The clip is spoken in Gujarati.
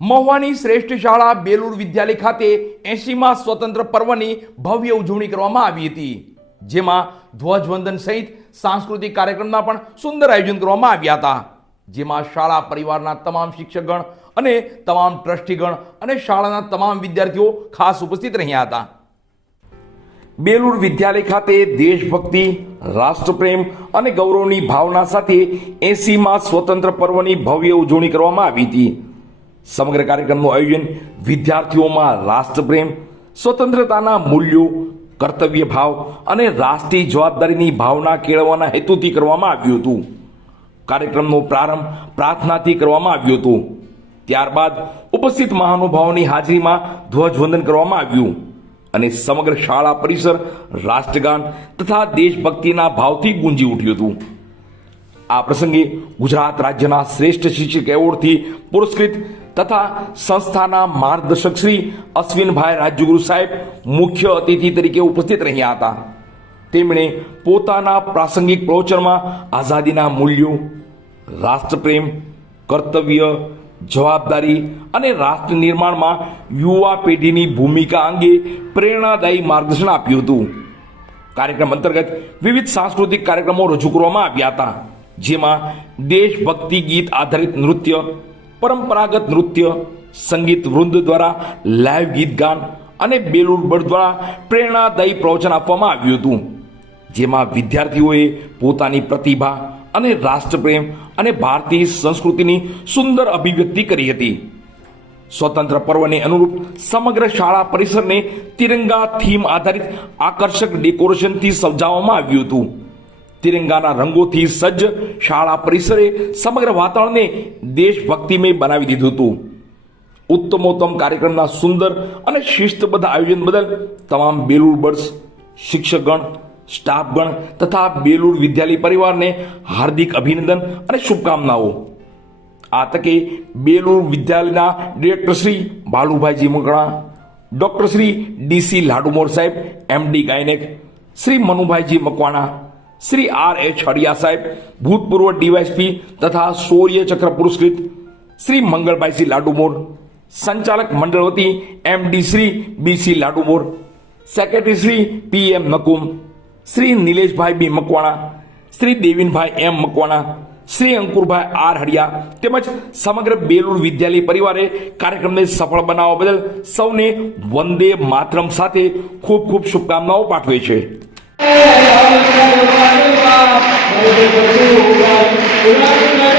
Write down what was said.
મહુવાની શ્રેષ્ઠ શાળા બેલુર વિદ્યાલય ખાતે 80મા સ્વતંત્ર પર્વની ભવ્ય ઉજવણી કરવામાં આવી હતી, જેમાં ધ્વજવંદન સહિત સાંસ્કૃતિક કાર્યક્રમના પણ સુંદર આયોજન કરવામાં આવ્યા હતા, જેમાં શાળા પરિવારના તમામ શિક્ષકગણ અને તમામ ટ્રસ્ટીગણ અને શાળાના તમામ વિદ્યાર્થીઓ ખાસ ઉપસ્થિત રહ્યા હતા. બેલુર વિદ્યાલય ખાતે દેશભક્તિ, રાષ્ટ્રપ્રેમ અને ગૌરવની ભાવના સાથે 80મા સ્વતંત્ર પર્વની ભવ્ય ઉજવણી કરવામાં આવી હતી. સમગ્ર કાર્યક્રમનું આયોજન વિદ્યાર્થીઓમાં રાષ્ટ્રપ્રેમ, સ્વતંત્રતાના મૂલ્યો, કર્તવ્ય ભાવ અને રાષ્ટ્રીય જવાબદારીની ભાવના કેળવવાના હેતુથી કરવામાં આવ્યું હતું. કાર્યક્રમનો પ્રારંભ પ્રાર્થનાથી કરવામાં આવ્યો હતો. ત્યારબાદ ઉપસ્થિત મહાનુભાવોની હાજરીમાં ધ્વજવંદન કરવામાં આવ્યું અને સમગ્ર શાળા પરિસર રાષ્ટ્રગાન તથા દેશભક્તિના ભાવથી ગુંજી ઉઠ્યું હતું. આ પ્રસંગે ગુજરાત રાજ્યના શ્રેષ્ઠ શિક્ષક એવોર્ડથી પુરસ્કૃત તથા સંસ્થાના માર્ગદર્શક શ્રી અશ્વિનભાઈ રાજ્યગુરુ સાહેબ મુખ્ય અતિથિ તરીકે ઉપસ્થિત રહ્યા હતા. તેમણે પોતાના પ્રાસંગિક પ્રવચનમાં આઝાદીના મૂલ્યો, રાષ્ટ્રપ્રેમ, કર્તવ્ય, જવાબદારી અને રાષ્ટ્ર નિર્માણમાં યુવા પેઢીની ભૂમિકા અંગે પ્રેરણાદાયી માર્ગદર્શન આપ્યું હતું. કાર્યક્રમ અંતર્ગત વિવિધ સાંસ્કૃતિક કાર્યક્રમો રજૂ કરવામાં આવ્યા હતા, જેમાં દેશભક્તિ ગીત આધારિત નૃત્ય, પરંપરાગત નૃત્ય, સંગીત વૃંદ દ્વારા લાઈવ ગીત ગાન અને બેલુર બળ દ્વારા પ્રેરણાદાયી પ્રવચન આપવામાં આવ્યું હતું, જેમાં વિદ્યાર્થીઓએ પોતાની પ્રતિભા અને રાષ્ટ્રપ્રેમ અને ભારતીય સંસ્કૃતિની સુંદર અભિવ્યક્તિ કરી હતી. સ્વતંત્ર પર્વને અનુરૂપ સમગ્ર શાળા પરિસરને તિરંગા થીમ આધારિત આકર્ષક ડેકોરેશનથી સજાવવામાં આવ્યું હતું. તિરંગાના રંગોથી સજ્જ શાળા પરિસરે સમગ્ર વાતાવરણને દેશભક્તિમય બનાવી દીધું હતું. ઉત્તમોત્તમ કાર્યક્રમના સુંદર અને શિસ્તબદ્ધ આયોજન બદલ તમામ બેલુર બર્ડ્સ, શિક્ષકગણ, સ્ટાફગણ તથા બેલુર વિદ્યાલય પરિવારને હાર્દિક અભિનંદન અને શુભકામનાઓ. આ તકે બેલુર વિદ્યાલયના director Shri Balubhaiji Makwana, doctor Shri DC Ladumor સાહેબ MD gynaec, Shri Manubhaiji Makwana, Shri R.H. Hadiya સાહેબ ભૂતપૂર્વ ડીવાયએસપી તથા શૌર્ય ચક્ર પુરસ્કૃત, શ્રી મંગળભાઈસિંહ લાડુમોર, સંચાલક મંડળ વતી MD Shri BC Ladumor, secretary Shri PM Nakum, Shri Nileshbhai B Makwana, Shri Devinbhai M Makwana, Shri Ankurbhai R. Hadiya તેમજ સમગ્ર બેલુર વિદ્યાલય પરિવારે કાર્યક્રમને સફળ બનાવવા બદલ સૌને વંદે માતરમ સાથે ખૂબ ખૂબ શુભકામનાઓ પાઠવે છે. Thank you.